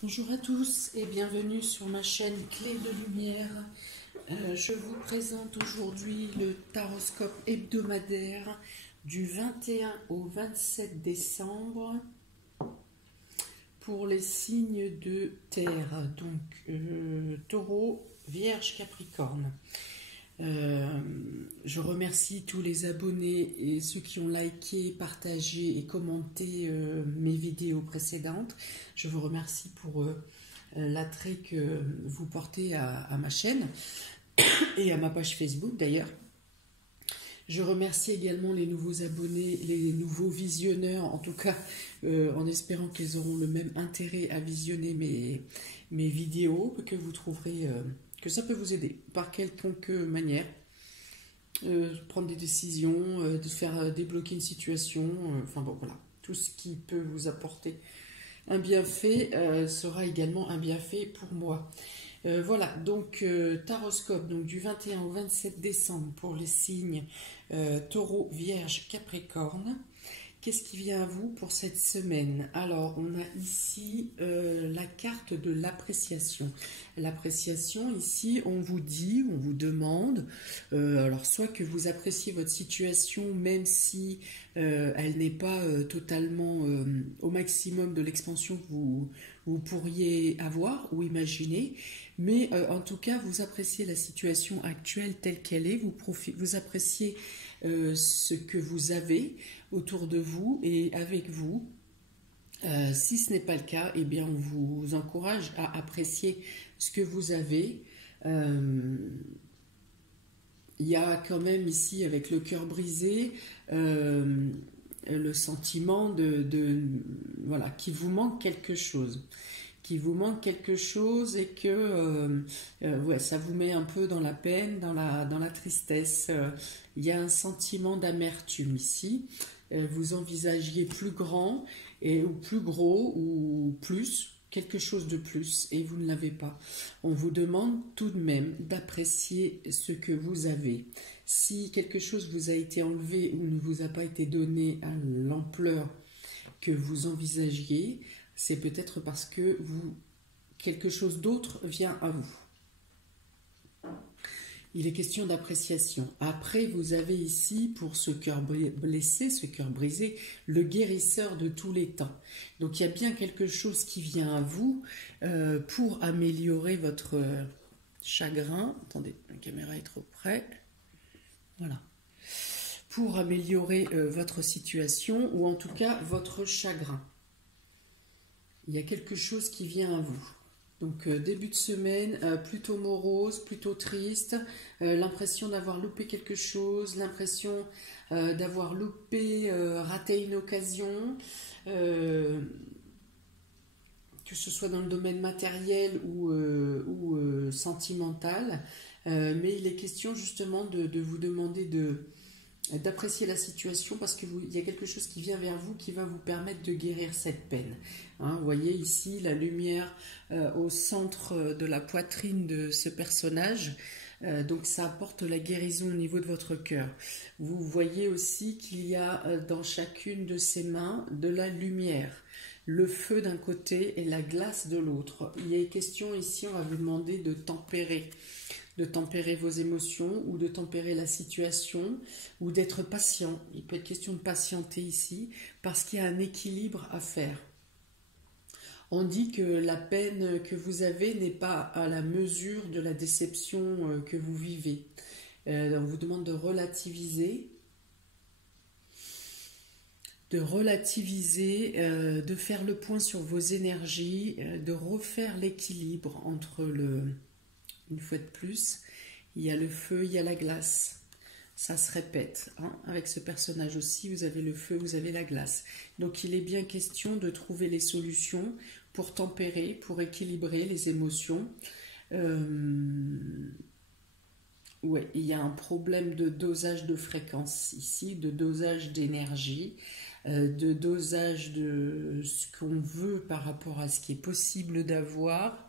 Bonjour à tous et bienvenue sur ma chaîne Clé de Lumière. Je vous présente aujourd'hui le taroscope hebdomadaire du 21 au 27 décembre pour les signes de terre, donc Taureau, Vierge, Capricorne. Je remercie tous les abonnés et ceux qui ont liké, partagé et commenté mes vidéos précédentes. Je vous remercie pour l'attrait que vous portez à ma chaîne et à ma page Facebook d'ailleurs. Je remercie également les nouveaux abonnés, les nouveaux visionneurs, en tout cas en espérant qu'ils auront le même intérêt à visionner mes vidéos, que vous trouverez... que ça peut vous aider par quelconque manière, prendre des décisions, de faire débloquer une situation, enfin bon voilà, tout ce qui peut vous apporter un bienfait sera également un bienfait pour moi. Voilà, donc taroscope donc, du 21 au 27 décembre pour les signes Taureau, Vierge, Capricorne. Qu'est-ce qui vient à vous pour cette semaine? Alors, on a ici la carte de l'appréciation. L'appréciation, ici, on vous dit, on vous demande, alors soit que vous appréciez votre situation, même si elle n'est pas totalement au maximum de l'expansion que vous pourriez avoir ou imaginer, mais en tout cas, vous appréciez la situation actuelle telle qu'elle est, vous appréciez ce que vous avez autour de vous et avec vous. Si ce n'est pas le cas, eh bien on vous encourage à apprécier ce que vous avez. Il y a quand même ici, avec le cœur brisé, le sentiment voilà, qu'il vous manque quelque chose. Qu'il vous manque quelque chose et que ouais, ça vous met un peu dans la peine, dans la tristesse. Il y a un sentiment d'amertume ici. Vous envisagiez plus grand ou plus gros ou plus, quelque chose de plus et vous ne l'avez pas. On vous demande tout de même d'apprécier ce que vous avez. Si quelque chose vous a été enlevé ou ne vous a pas été donné à l'ampleur que vous envisagiez, c'est peut-être parce que quelque chose d'autre vient à vous. Il est question d'appréciation. Après, vous avez ici, pour ce cœur blessé, ce cœur brisé, le guérisseur de tous les temps. Donc, il y a bien quelque chose qui vient à vous pour améliorer votre chagrin. Attendez, la caméra est trop près. Voilà. Pour améliorer votre situation, ou en tout cas, votre chagrin. Il y a quelque chose qui vient à vous. Donc début de semaine, plutôt morose, plutôt triste, l'impression d'avoir loupé quelque chose, l'impression d'avoir loupé, raté une occasion, que ce soit dans le domaine matériel ou sentimental. Mais il est question justement de vous demander d'apprécier la situation parce qu'il y a quelque chose qui vient vers vous qui va vous permettre de guérir cette peine. Hein, vous voyez ici la lumière au centre de la poitrine de ce personnage. Donc ça apporte la guérison au niveau de votre cœur. Vous voyez aussi qu'il y a dans chacune de ses mains de la lumière. Le feu d'un côté et la glace de l'autre. Il y a question ici, on va vous demander de tempérer vos émotions ou de tempérer la situation ou d'être patient. Il peut être question de patienter ici parce qu'il y a un équilibre à faire. On dit que la peine que vous avez n'est pas à la mesure de la déception que vous vivez. On vous demande de relativiser, de faire le point sur vos énergies, de refaire l'équilibre entre une fois de plus, il y a le feu, il y a la glace. Ça se répète. Hein. Avec ce personnage aussi, vous avez le feu, vous avez la glace. Donc il est bien question de trouver les solutions pour tempérer, pour équilibrer les émotions. Ouais, il y a un problème de dosage de fréquence ici, de dosage d'énergie, de dosage de ce qu'on veut par rapport à ce qui est possible d'avoir.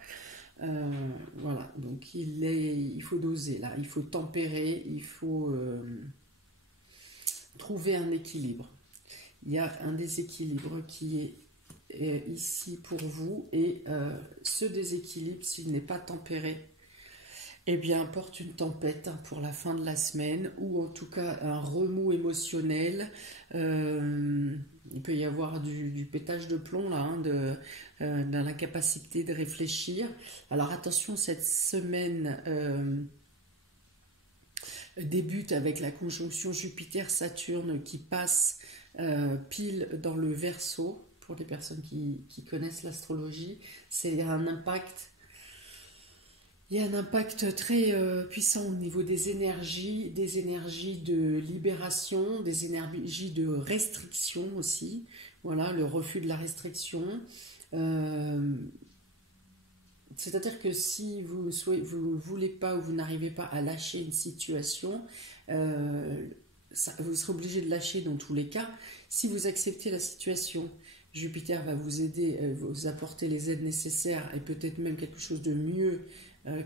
Voilà, donc il faut doser là, il faut tempérer, il faut trouver un équilibre. Il y a un déséquilibre qui est ici pour vous, et ce déséquilibre, s'il n'est pas tempéré, eh bien, apporte une tempête pour la fin de la semaine, ou en tout cas un remous émotionnel. Il peut y avoir du pétage de plomb, là, dans l'incapacité de réfléchir. Alors attention, cette semaine débute avec la conjonction Jupiter-Saturne qui passe pile dans le Verseau. Pour les personnes qui connaissent l'astrologie, c'est un impact. Il y a un impact très puissant au niveau des énergies de libération, des énergies de restriction aussi. Voilà, le refus de la restriction. C'est-à-dire que si vous ne voulez pas ou vous n'arrivez pas à lâcher une situation, vous serez obligé de lâcher dans tous les cas. Si vous acceptez la situation, Jupiter va vous aider, vous apporter les aides nécessaires et peut-être même quelque chose de mieux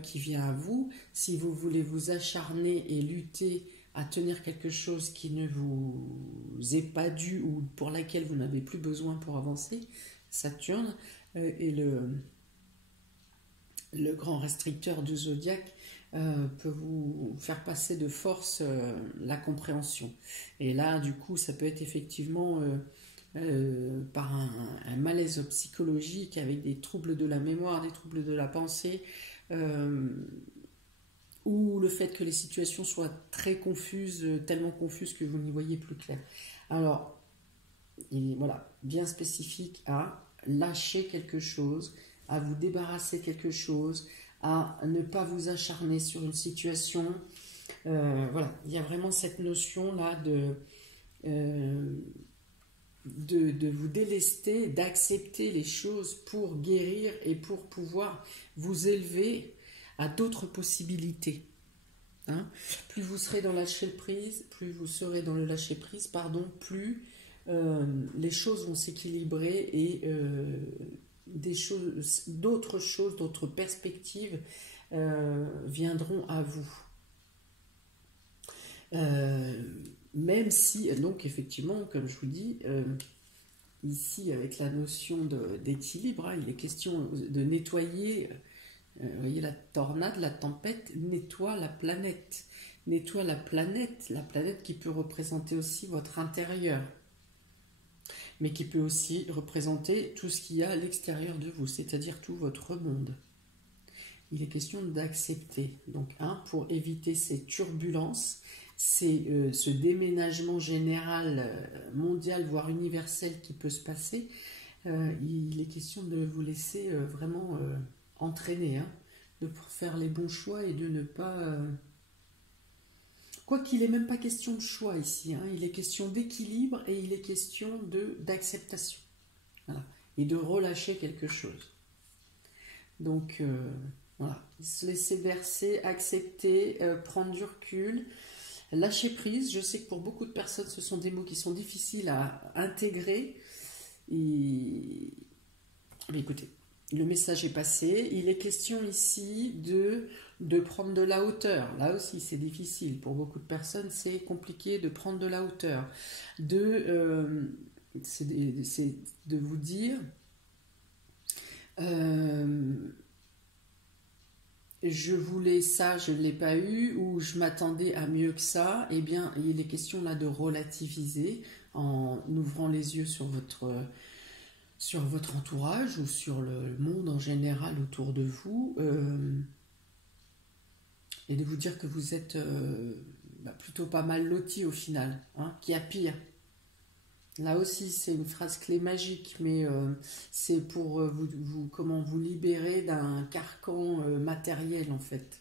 qui vient à vous. Si vous voulez vous acharner et lutter à tenir quelque chose qui ne vous est pas dû ou pour laquelle vous n'avez plus besoin pour avancer, Saturne est le grand restricteur du zodiaque, peut vous faire passer de force la compréhension. Et là, du coup, ça peut être effectivement par un malaise psychologique avec des troubles de la mémoire, des troubles de la pensée, ou le fait que les situations soient très confuses, tellement confuses que vous n'y voyez plus clair. Alors, il est bien spécifique à lâcher quelque chose, à vous débarrasser quelque chose, à ne pas vous acharner sur une situation. Il y a vraiment cette notion-là de vous délester, d'accepter les choses pour guérir et pour pouvoir vous élever à d'autres possibilités. Plus vous serez dans le lâcher-prise, plus les choses vont s'équilibrer et d'autres perspectives viendront à vous. Même si, donc effectivement, comme je vous dis, ici avec la notion d'équilibre, il est question de nettoyer, vous voyez la tornade, la tempête nettoie la planète. Nettoie la planète qui peut représenter aussi votre intérieur, mais qui peut aussi représenter tout ce qu'il y a à l'extérieur de vous, c'est-à-dire tout votre monde. Il est question d'accepter. Donc, pour éviter ces turbulences, ce déménagement général, mondial, voire universel qui peut se passer, il est question de vous laisser vraiment entraîner, de faire les bons choix et de ne pas... Quoi qu'il n'est même pas question de choix ici, il est question d'équilibre et il est question d'acceptation. Voilà. Et de relâcher quelque chose. Donc, se laisser verser, accepter, prendre du recul, lâcher prise. Je sais que pour beaucoup de personnes, ce sont des mots qui sont difficiles à intégrer. Mais écoutez, le message est passé. Il est question ici de prendre de la hauteur. Là aussi, c'est difficile. Pour beaucoup de personnes, c'est compliqué de prendre de la hauteur. C'est de vous dire... je voulais ça, je ne l'ai pas eu, ou je m'attendais à mieux que ça. Eh bien, il est question là de relativiser en ouvrant les yeux sur votre entourage ou sur le monde en général autour de vous, et de vous dire que vous êtes plutôt pas mal loti au final, qu'il y a pire. Là aussi, c'est une phrase clé magique, mais c'est pour comment vous libérer d'un carcan matériel, en fait.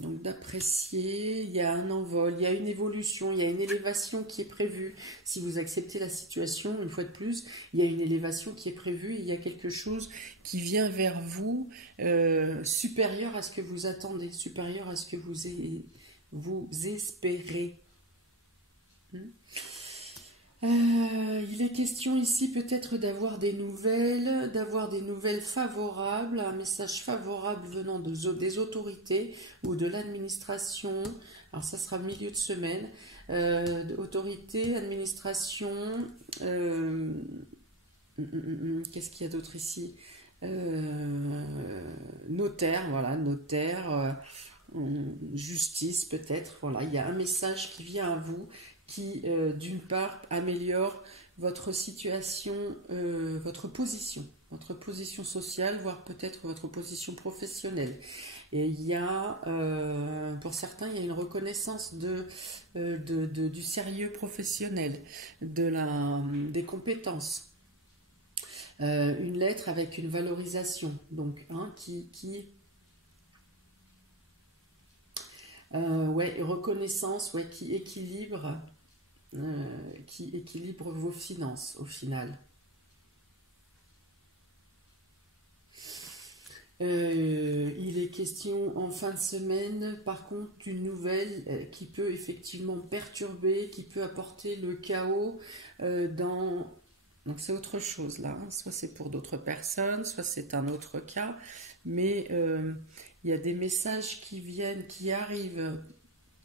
Donc d'apprécier, il y a un envol, il y a une évolution, il y a une élévation qui est prévue. Si vous acceptez la situation, une fois de plus, il y a une élévation qui est prévue, il y a quelque chose qui vient vers vous supérieur à ce que vous attendez, supérieur à ce que vous espérez. Il est question ici peut-être d'avoir des nouvelles favorables, un message favorable venant des autorités ou de l'administration. Alors ça sera milieu de semaine. Autorité, administration, qu'est-ce qu'il y a d'autre ici? Notaire, voilà, notaire, justice peut-être. Voilà, il y a un message qui vient à vous qui, d'une part, améliore votre situation, votre position sociale, voire peut-être votre position professionnelle. Et il y a, pour certains, il y a une reconnaissance du sérieux professionnel, des compétences. Une lettre avec une valorisation, donc reconnaissance, qui équilibre vos finances au final. Il est question en fin de semaine, par contre, d'une nouvelle qui peut effectivement perturber, qui peut apporter le chaos dans... Donc c'est autre chose là, hein. Soit c'est pour d'autres personnes, soit c'est un autre cas, mais il y a des messages qui arrivent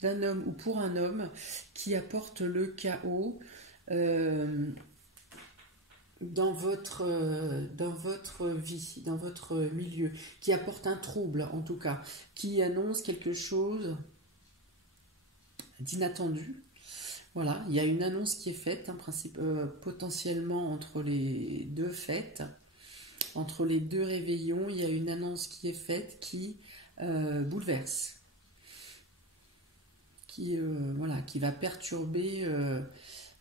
d'un homme ou pour un homme qui apportent le chaos dans votre vie, dans votre milieu, qui apporte un trouble en tout cas, qui annonce quelque chose d'inattendu. Voilà, il y a une annonce qui est faite, potentiellement entre les deux fêtes, entre les deux réveillons, il y a une annonce qui est faite qui bouleverse, qui va perturber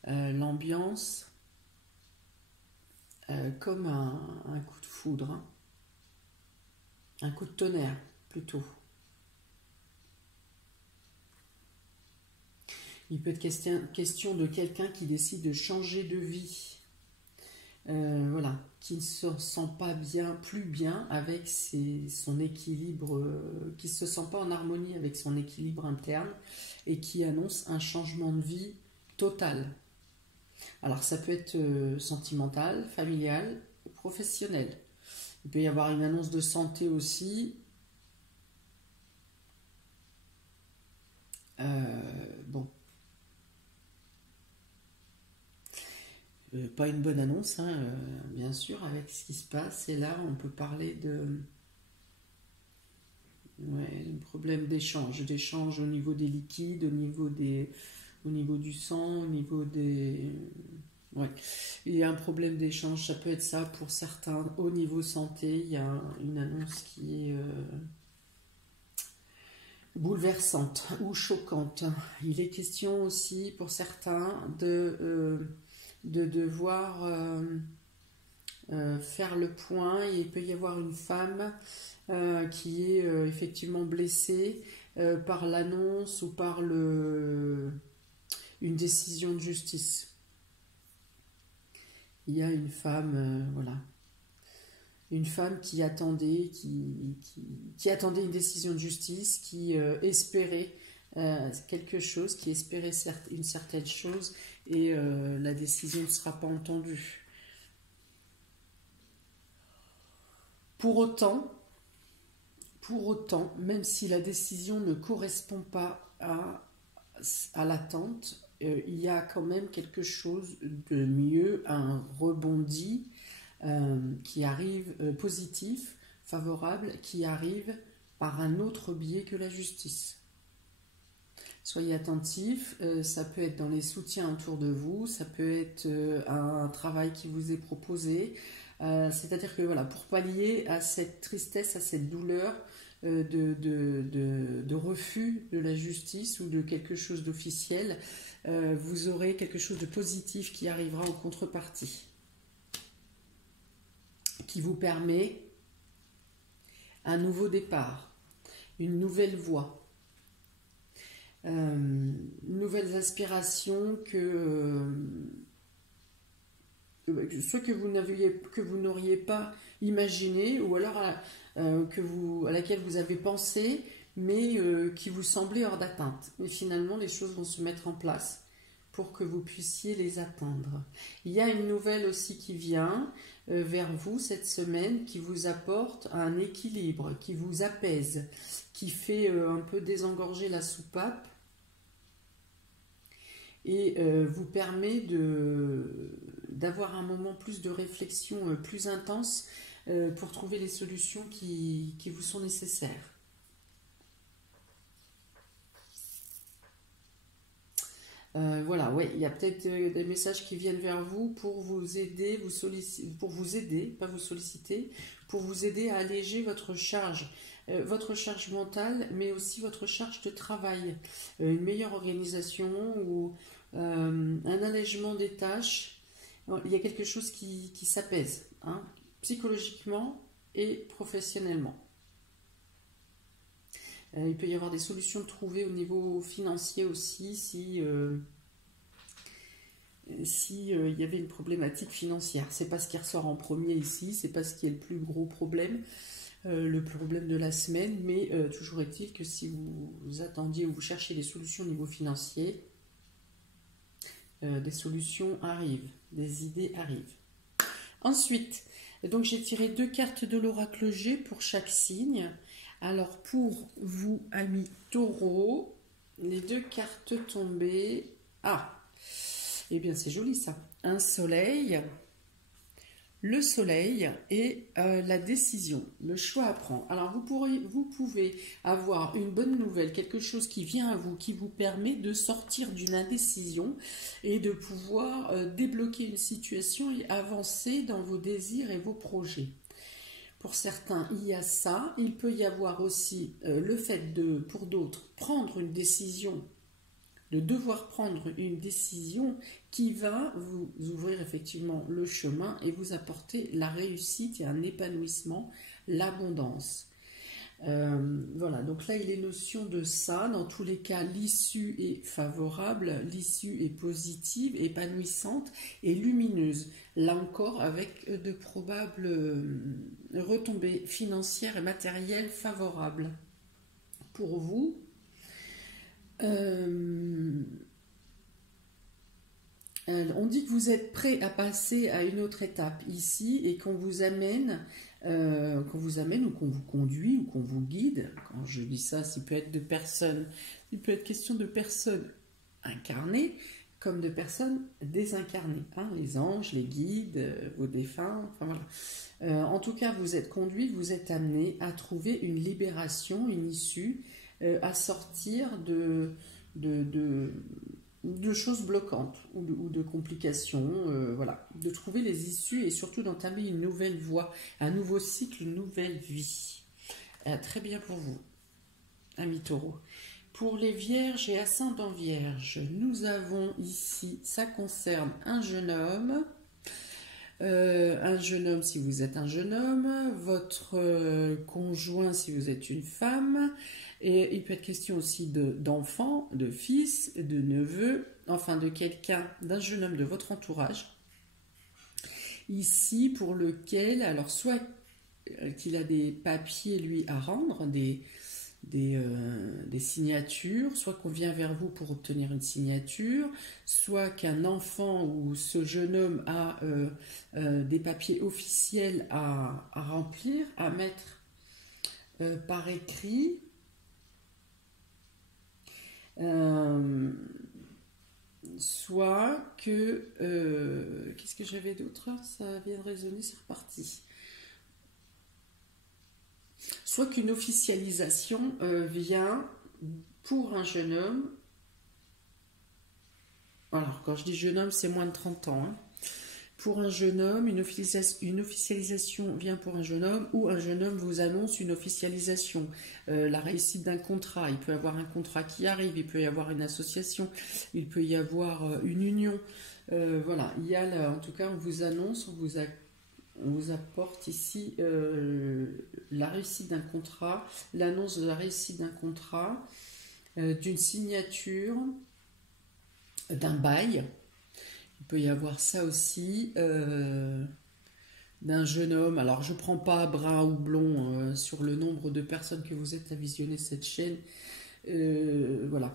l'ambiance comme un coup de foudre, hein. Un coup de tonnerre plutôt. Il peut être question de quelqu'un qui décide de changer de vie, qui ne se sent pas plus bien avec son équilibre, qui ne se sent pas en harmonie avec son équilibre interne et qui annonce un changement de vie total. Alors ça peut être sentimental, familial, professionnel. Il peut y avoir une annonce de santé aussi. Bon. Pas une bonne annonce, hein, bien sûr, avec ce qui se passe. Et là, on peut parler de problème d'échange au niveau des liquides, au niveau du sang, au niveau des... Ouais. Il y a un problème d'échange, ça peut être ça pour certains. Au niveau santé, il y a une annonce qui est bouleversante ou choquante. Il est question aussi pour certains de devoir faire le point. Il peut y avoir une femme qui est effectivement blessée par l'annonce ou par une décision de justice. Il y a une femme, une femme qui attendait, qui attendait une décision de justice, qui espérait quelque chose, qui espérait une certaine chose, et la décision ne sera pas entendue. Pour autant, même si la décision ne correspond pas à l'attente, il y a quand même quelque chose de mieux, un rebondi qui arrive positif, favorable, qui arrive par un autre biais que la justice. Soyez attentifs, ça peut être dans les soutiens autour de vous, ça peut être un travail qui vous est proposé, c'est-à-dire que voilà, pour pallier à cette tristesse, à cette douleur de refus de la justice ou de quelque chose d'officiel, vous aurez quelque chose de positif qui arrivera en contrepartie, qui vous permet un nouveau départ, une nouvelle voie, nouvelles aspirations ceux que vous n'auriez pas imaginé, ou alors à laquelle vous avez pensé, mais qui vous semblaient hors d'atteinte. Et finalement, les choses vont se mettre en place pour que vous puissiez les atteindre. Il y a une nouvelle aussi qui vient vers vous cette semaine, qui vous apporte un équilibre, qui vous apaise, qui fait un peu désengorger la soupape et vous permet d'avoir un moment plus de réflexion plus intense pour trouver les solutions qui vous sont nécessaires. Voilà, ouais, il y a peut-être des messages qui viennent vers vous pour vous aider, pas vous solliciter, pour vous aider à alléger votre charge mentale, mais aussi votre charge de travail, une meilleure organisation ou un allègement des tâches. Il y a quelque chose qui s'apaise, hein, psychologiquement et professionnellement. Il peut y avoir des solutions trouvées au niveau financier aussi si il y avait une problématique financière. C'est pas ce qui ressort en premier ici, c'est pas ce qui est le plus gros problème, le problème de la semaine, mais toujours est-il que si vous attendiez ou vous cherchez des solutions au niveau financier, des solutions arrivent, des idées arrivent. Ensuite, donc j'ai tiré 2 cartes de l'oracle G pour chaque signe. Alors pour vous, amis taureaux, les 2 cartes tombées. Ah, eh bien c'est joli ça. Un soleil, le soleil et la décision, le choix à prendre. Alors vous pouvez avoir une bonne nouvelle, quelque chose qui vient à vous, qui vous permet de sortir d'une indécision et de pouvoir débloquer une situation et avancer dans vos désirs et vos projets. Pour certains, il y a ça. Il peut y avoir aussi le fait de, pour d'autres, prendre une décision, de devoir prendre une décision qui va vous ouvrir effectivement le chemin et vous apporter la réussite et un épanouissement, l'abondance. Voilà, donc là il est notion de ça. Dans tous les cas, l'issue est favorable, l'issue est positive, épanouissante et lumineuse. Là encore, avec de probables retombées financières et matérielles favorables pour vous. On dit que vous êtes prêt à passer à une autre étape ici et qu'on vous amène ou qu'on vous conduit ou qu'on vous guide. Quand je dis ça, ça peut être de personnes, il peut être question de personnes incarnées comme de personnes désincarnées, hein, les anges, les guides, vos défunts, enfin voilà. En tout cas, vous êtes conduit, vous êtes amené à trouver une libération, une issue, à sortir de choses bloquantes ou de complications, voilà, de trouver les issues et surtout d'entamer une nouvelle voie, un nouveau cycle, une nouvelle vie. Très bien pour vous, amis taureaux. Pour les vierges et ascendants vierges, nous avons ici, ça concerne un jeune homme si vous êtes un jeune homme, votre conjoint si vous êtes une femme, et il peut être question aussi d'enfants, de fils, de neveux, enfin de quelqu'un, d'un jeune homme de votre entourage, ici pour lequel, alors soit qu'il a des papiers lui à rendre, des signatures, soit qu'on vient vers vous pour obtenir une signature, soit qu'un enfant ou ce jeune homme a des papiers officiels à remplir, à mettre par écrit. Soit que... qu'est-ce que j'avais d'autre? Ça vient de résonner, c'est reparti. Soit qu'une officialisation vient pour un jeune homme. Alors, quand je dis jeune homme, c'est moins de 30 ans. Hein. Pour un jeune homme, une officialisation vient pour un jeune homme ou un jeune homme vous annonce une officialisation. La réussite d'un contrat. Il peut y avoir un contrat qui arrive, il peut y avoir une association, il peut y avoir une union. Voilà, il y a en tout cas, on vous annonce, on vous apporte ici la réussite d'un contrat, l'annonce de la réussite d'un contrat, d'une signature, d'un bail. Il peut y avoir ça aussi, d'un jeune homme. Alors je ne prends pas brun ou blond sur le nombre de personnes que vous êtes à visionner cette chaîne. Voilà.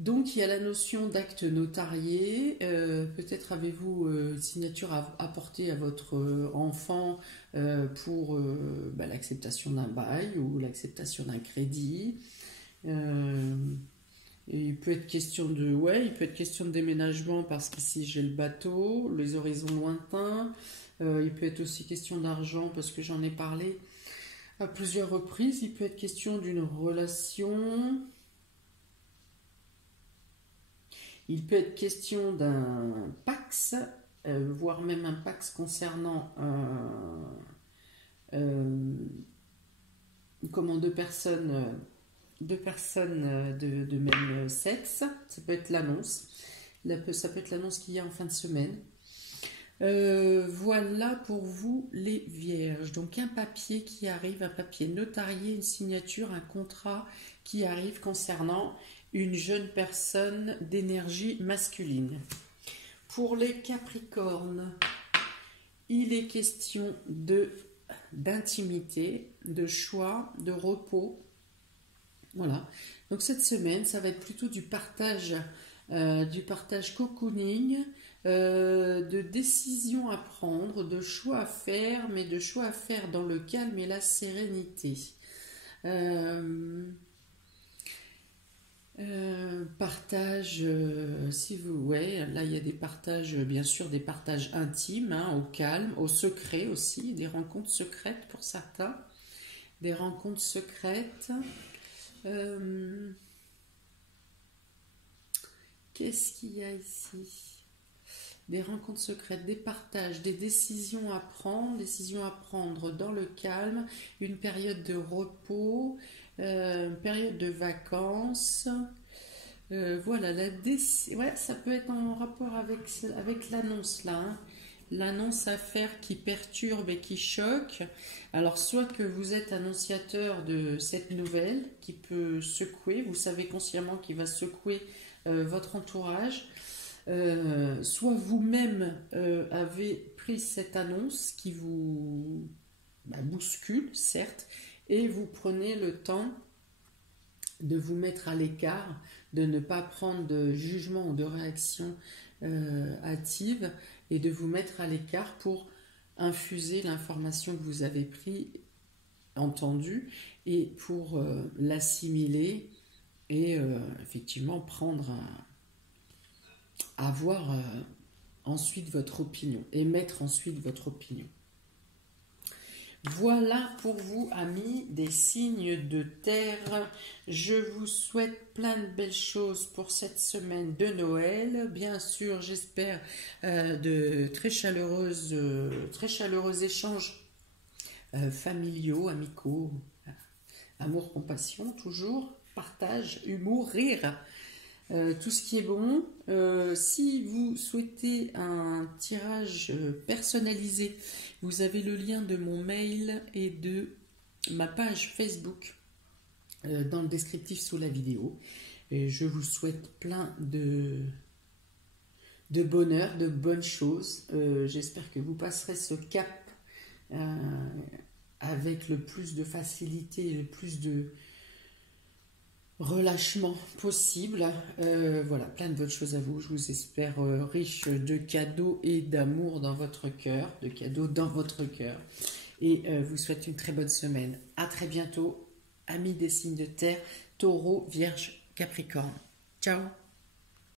Donc, il y a la notion d'acte notarié. Peut-être avez-vous une signature à apporter à votre enfant pour l'acceptation d'un bail ou l'acceptation d'un crédit. Et il peut être question de, ouais, il peut être question de déménagement parce qu'ici j'ai le bateau, les horizons lointains. Il peut être aussi question d'argent parce que j'en ai parlé à plusieurs reprises. Il peut être question d'une relation. Il peut être question d'un Pax, voire même un Pax concernant deux personnes, de même sexe. Ça peut être l'annonce. Ça peut être l'annonce qu'il y a en fin de semaine. Voilà pour vous les vierges. Donc un papier qui arrive, un papier notarié, une signature, un contrat qui arrive concernant une jeune personne d'énergie masculine. Pour les Capricornes, il est question d'intimité, de choix, de repos. Voilà. Donc cette semaine, ça va être plutôt du partage cocooning, de décisions à prendre, de choix à faire, mais de choix à faire dans le calme et la sérénité. Partage, si vous, ouais, là il y a des partages, bien sûr des partages intimes, hein, au calme, au secret aussi, des rencontres secrètes pour certains, des rencontres secrètes. Qu'est-ce qu'il y a ici? Des rencontres secrètes, des partages, des décisions à prendre dans le calme, une période de repos, une période de vacances. Voilà, ouais, ça peut être en rapport avec l'annonce là, hein. L'annonce à faire qui perturbe et qui choque. Alors, soit que vous êtes annonciateur de cette nouvelle qui peut secouer, vous savez consciemment qu'il va secouer votre entourage, soit vous-même avez pris cette annonce qui vous bouscule, certes, et vous prenez le temps de vous mettre à l'écart, de ne pas prendre de jugement ou de réaction hâtive, et de vous mettre à l'écart pour infuser l'information que vous avez entendue, et pour l'assimiler et effectivement avoir ensuite votre opinion, émettre ensuite votre opinion. Voilà pour vous, amis des signes de terre. Je vous souhaite plein de belles choses pour cette semaine de Noël. Bien sûr, j'espère de très chaleureux échanges familiaux, amicaux, amour, compassion, toujours, partage, humour, rire. Tout ce qui est bon. Si vous souhaitez un tirage personnalisé, vous avez le lien de mon mail et de ma page Facebook dans le descriptif sous la vidéo. Et je vous souhaite plein de bonheur, de bonnes choses. J'espère que vous passerez ce cap avec le plus de facilité et le plus de relâchement possible. Voilà, plein de bonnes choses à vous. Je vous espère riche de cadeaux et d'amour dans votre cœur, de cadeaux dans votre cœur. Et vous souhaite une très bonne semaine. À très bientôt, amis des signes de terre, Taureau, Vierge, Capricorne. Ciao!